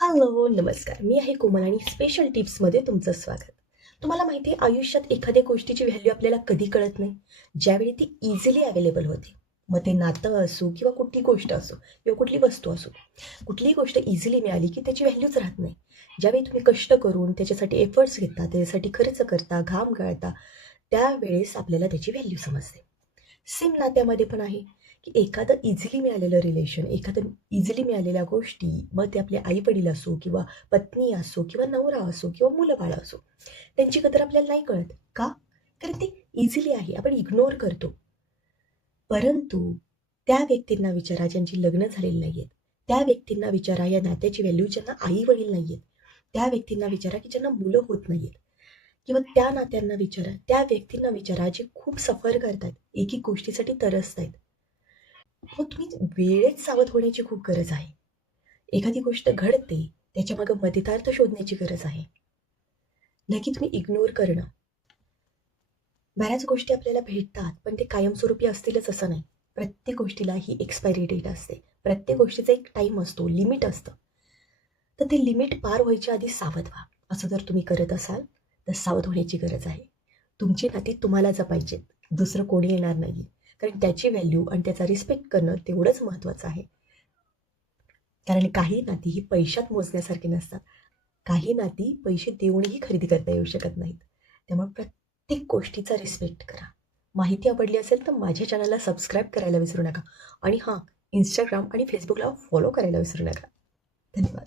Hello, नमस्कार. मी आहे कोमल आणि स्पेशल टिप्समध्ये तुमचं स्वागत. तुम्हाला माहिती आहे आयुष्यात एखाद्या गोष्टीची व्हॅल्यू आपल्याला कधी कळत नाही, ज्यावेळी ती इझिली अवेलेबल होते. मग ते नातं असो किंवा कुठली गोष्ट असो किंवा कुठली वस्तू असो. कुठलीही गोष्ट इझिली मिळाली की त्याची व्हॅल्यूच राहत नाही. ज्यावेळी तुम्ही कष्ट करून त्याच्यासाठी एफर्ट्स घेता, त्याच्यासाठी खर्च करता, घाम गाळता, त्यावेळेस आपल्याला त्याची व्हॅल्यू समजते. सेम नात्यामध्ये पण आहे, की एखादं इझिली मिळालेलं रिलेशन, एखादं इझिली मिळालेल्या गोष्टी, मग ते आपले आई-वडील असो किंवा पत्नी असो किंवा नवरा असो किंवा मुलं-बाळं असो, त्यांची कदर आपल्याला नाही कळत. का? कारण ते इझिली आहे, आपण इग्नोर करतो. परंतु त्या व्यक्तींना विचारा ज्यांची लग्न झालेली नाही आहेत. त्या व्यक्तींना विचारा या नात्याची व्हॅल्यू ज्यांना आई-वडील नाही आहेत. त्या व्यक्तींना विचारा की ज्यांना मुलं होत नाही आहेत. किंवा त्या नात्यांना विचारा, त्या व्यक्तींना विचारा जे खूप सफर करतायत, एक-एक गोष्टीसाठी तरसतायत. मग तुम्ही वेळेत सावध होण्याची खूप गरज आहे. एखादी गोष्ट घडते, त्याच्यामागे मतितार्थ शोधण्याची गरज आहे. ना की तुम्ही इग्नोर करणं. बऱ्याच गोष्टी आपल्याला भेटतात, पण ते कायमस्वरूपी असतीलच असं नाही. प्रत्येक गोष्टीला ही एक्सपायरी डेट असते. प्रत्येक गोष्टीचा एक टाईम असतो, लिमिट असतं. तर ते लिमिट पार व्हायच्या आधी सावध व्हा. असं जर तुम्ही करत असाल, तर सावध होण्याची गरज आहे. तुमची नाती तुम्हाला जपायची, दुसरं कोणी येणार नाही. कारण त्याची व्हॅल्यू आणि त्याचा रिस्पेक्ट करणं तेवढंच महत्त्वाचं आहे. कारण काही नाती ही पैशात मोजण्यासारखी नसतात. काही नाती पैसे देऊनही खरेदी करता येऊ शकत नाहीत. त्यामुळे प्रत्येक गोष्टीचा रिस्पेक्ट करा. माहिती आवडली असेल तर माझ्या चॅनलला सबस्क्राईब करायला विसरू नका. आणि हां, Instagram आणि Facebookला फॉलो करायला विसरू नका. धन्यवाद.